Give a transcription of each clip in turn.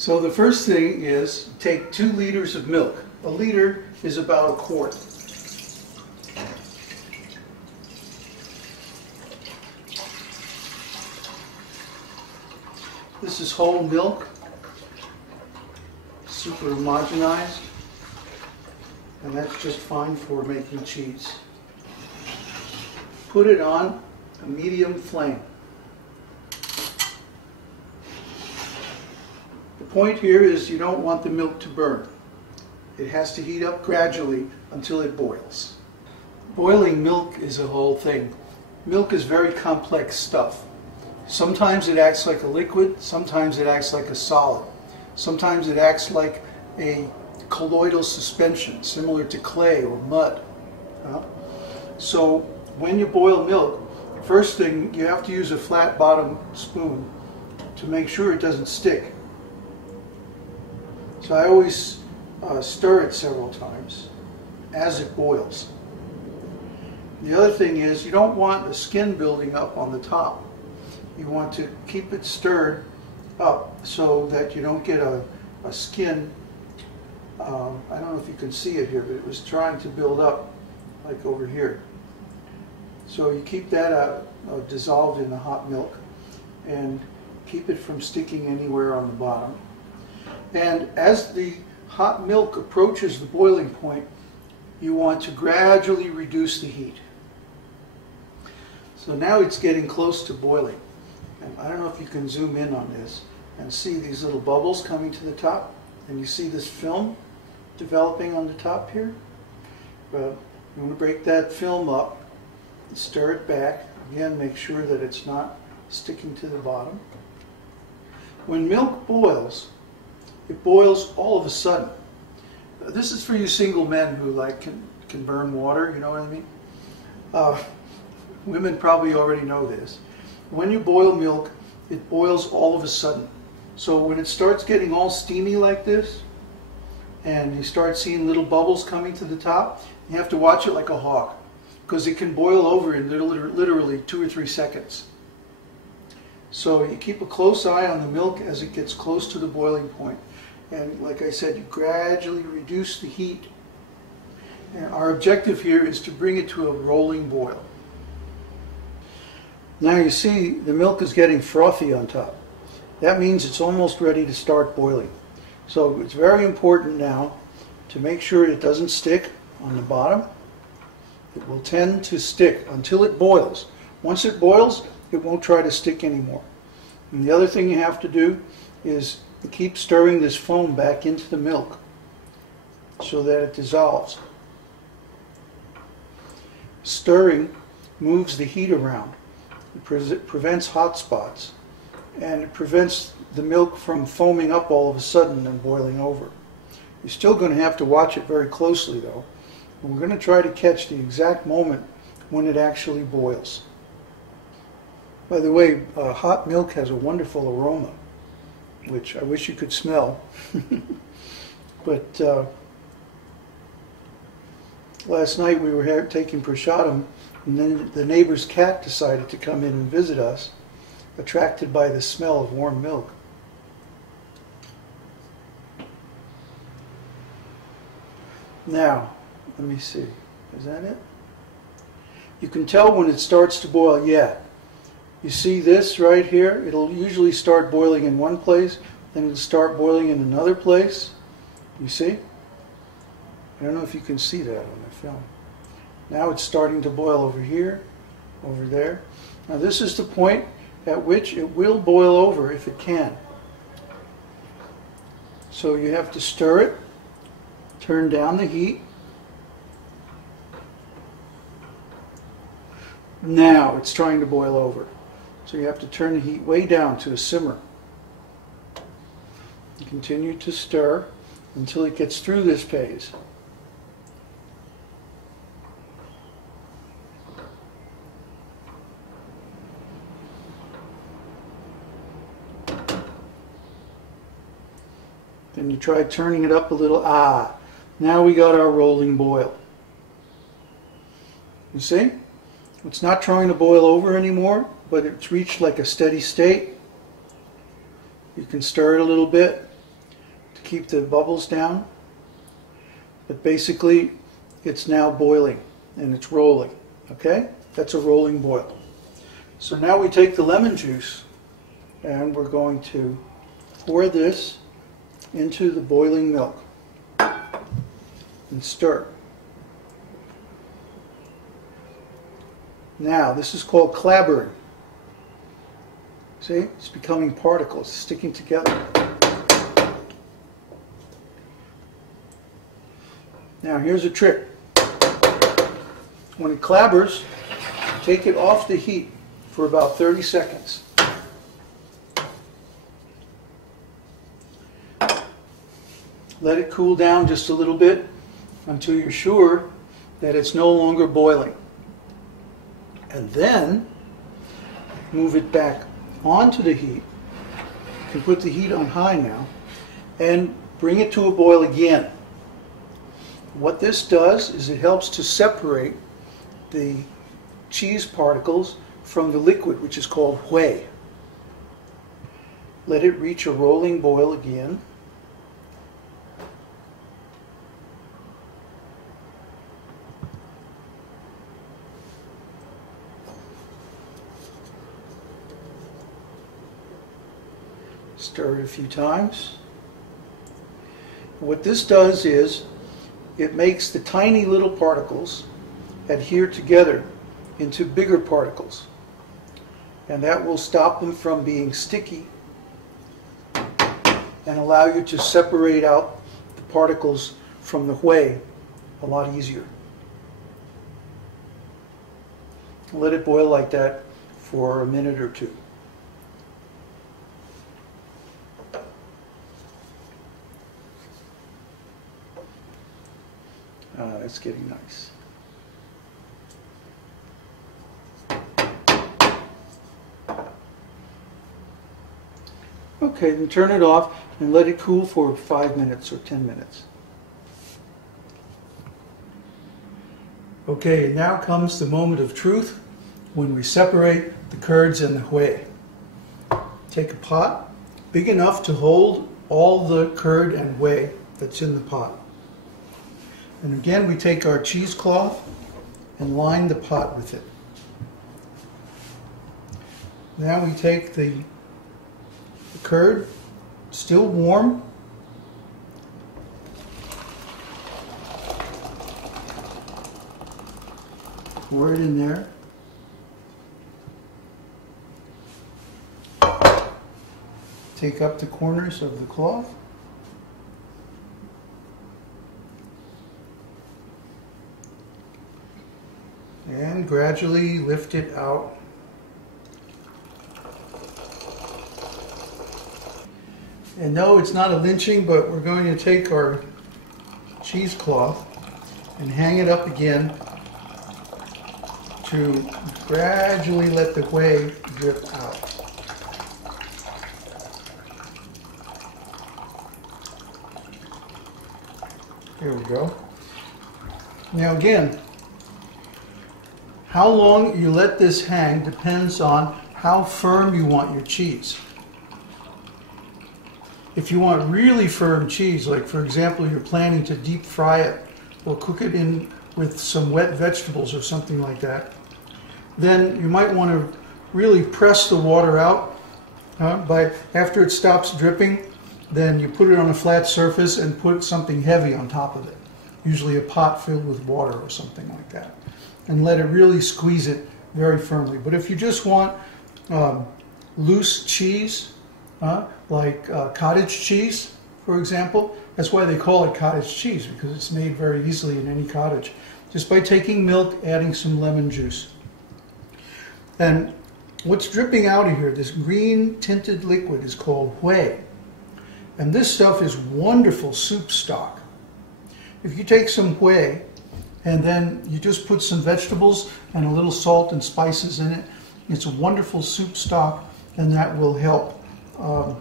So the first thing is take 2 liters of milk. A liter is about a quart. This is whole milk, super homogenized, and that's just fine for making cheese. Put it on a medium flame. The point here is you don't want the milk to burn. It has to heat up gradually until it boils. Boiling milk is a whole thing. Milk is very complex stuff. Sometimes it acts like a liquid, sometimes it acts like a solid. Sometimes it acts like a colloidal suspension, similar to clay or mud. So when you boil milk, first thing, you have to use a flat bottom spoon to make sure it doesn't stick. So I always stir it several times as it boils. The other thing is you don't want a skin building up on the top. You want to keep it stirred up so that you don't get a skin. I don't know if you can see it here, but it was trying to build up like over here. So you keep that dissolved in the hot milk and keep it from sticking anywhere on the bottom. And as the hot milk approaches the boiling point, you want to gradually reduce the heat. So now it's getting close to boiling. And I don't know if you can zoom in on this and see these little bubbles coming to the top. And you see this film developing on the top here. Well, you want to break that film up and stir it back. Again, make sure that it's not sticking to the bottom. When milk boils, it boils all of a sudden. This is for you single men who can burn water, you know what I mean? Women probably already know this. When you boil milk, it boils all of a sudden. So when it starts getting all steamy like this, and you start seeing little bubbles coming to the top, you have to watch it like a hawk, because it can boil over in literally 2 or 3 seconds. So you keep a close eye on the milk as it gets close to the boiling point. And like I said, you gradually reduce the heat. And our objective here is to bring it to a rolling boil. Now you see the milk is getting frothy on top. That means it's almost ready to start boiling. So it's very important now to make sure it doesn't stick on the bottom. It will tend to stick until it boils. Once it boils, it won't try to stick anymore. And the other thing you have to do is keep stirring this foam back into the milk so that it dissolves. Stirring moves the heat around. It prevents hot spots, and it prevents the milk from foaming up all of a sudden and boiling over. You're still going to have to watch it very closely though. And we're going to try to catch the exact moment when it actually boils. By the way, hot milk has a wonderful aroma, which I wish you could smell. But last night we were taking prasadam, and then the neighbor's cat decided to come in and visit us, attracted by the smell of warm milk. Now, let me see. Is that it? You can tell when it starts to boil. Yeah. You see this right here? It'll usually start boiling in one place, then it'll start boiling in another place. You see? I don't know if you can see that on the film. Now it's starting to boil over here, over there. Now this is the point at which it will boil over if it can. So you have to stir it, turn down the heat. Now it's trying to boil over. So you have to turn the heat way down to a simmer. You continue to stir until it gets through this phase. Then you try turning it up a little. Now we got our rolling boil. You see? It's not trying to boil over anymore, but it's reached like a steady state. You can stir it a little bit, to keep the bubbles down. But basically, it's now boiling and it's rolling. Okay? That's a rolling boil. So now we take the lemon juice and we're going to pour this into the boiling milk and stir. Now, this is called clabbering. See? It's becoming particles, sticking together. Now, here's a trick. When it clabbers, take it off the heat for about 30 seconds. Let it cool down just a little bit until you're sure that it's no longer boiling. And then move it back onto the heat. You can put the heat on high now and bring it to a boil again. What this does is it helps to separate the cheese particles from the liquid, which is called whey. Let it reach a rolling boil again. Stir it a few times. What this does is it makes the tiny little particles adhere together into bigger particles. And that will stop them from being sticky and allow you to separate out the particles from the whey a lot easier. Let it boil like that for a minute or two. It's getting nice. Okay, then turn it off and let it cool for 5 minutes or 10 minutes. Okay, now comes the moment of truth when we separate the curds and the whey. Take a pot big enough to hold all the curd and whey that's in the pot. And again, we take our cheesecloth and line the pot with it. Now we take the curd, still warm, pour it in there. Take up the corners of the cloth. And gradually lift it out. And no, it's not a lynching, but we're going to take our cheesecloth and hang it up again to gradually let the whey drip out. There we go. Now again, how long you let this hang depends on how firm you want your cheese. If you want really firm cheese, like for example you're planning to deep fry it or cook it in with some wet vegetables or something like that, then you might want to really press the water out. After it stops dripping, then you put it on a flat surface and put something heavy on top of it, usually a pot filled with water or something like that, and let it really squeeze it very firmly. But if you just want loose cheese, like cottage cheese, for example, that's why they call it cottage cheese, because it's made very easily in any cottage, just by taking milk, adding some lemon juice. And what's dripping out of here, this green tinted liquid, is called whey. And this stuff is wonderful soup stock. If you take some whey and then you just put some vegetables and a little salt and spices in it, it's a wonderful soup stock, and that will help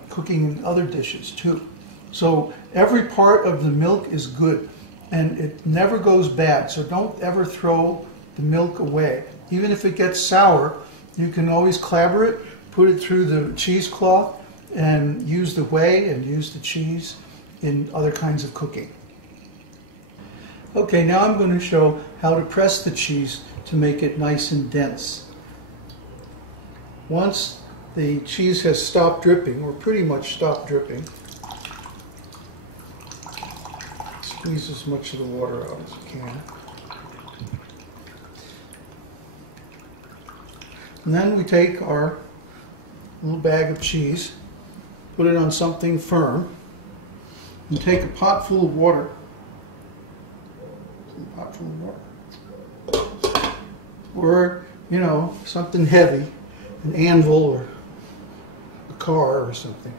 cooking in other dishes too. So every part of the milk is good, and it never goes bad, so don't ever throw the milk away. Even if it gets sour, you can always clabber it, put it through the cheesecloth, and use the whey and use the cheese, in other kinds of cooking. Okay, now I'm going to show how to press the cheese to make it nice and dense. Once the cheese has stopped dripping, or pretty much stopped dripping, squeeze as much of the water out as you can. And then we take our little bag of cheese, put it on something firm, and take a pot full of water. Or, you know, something heavy, an anvil or a car or something.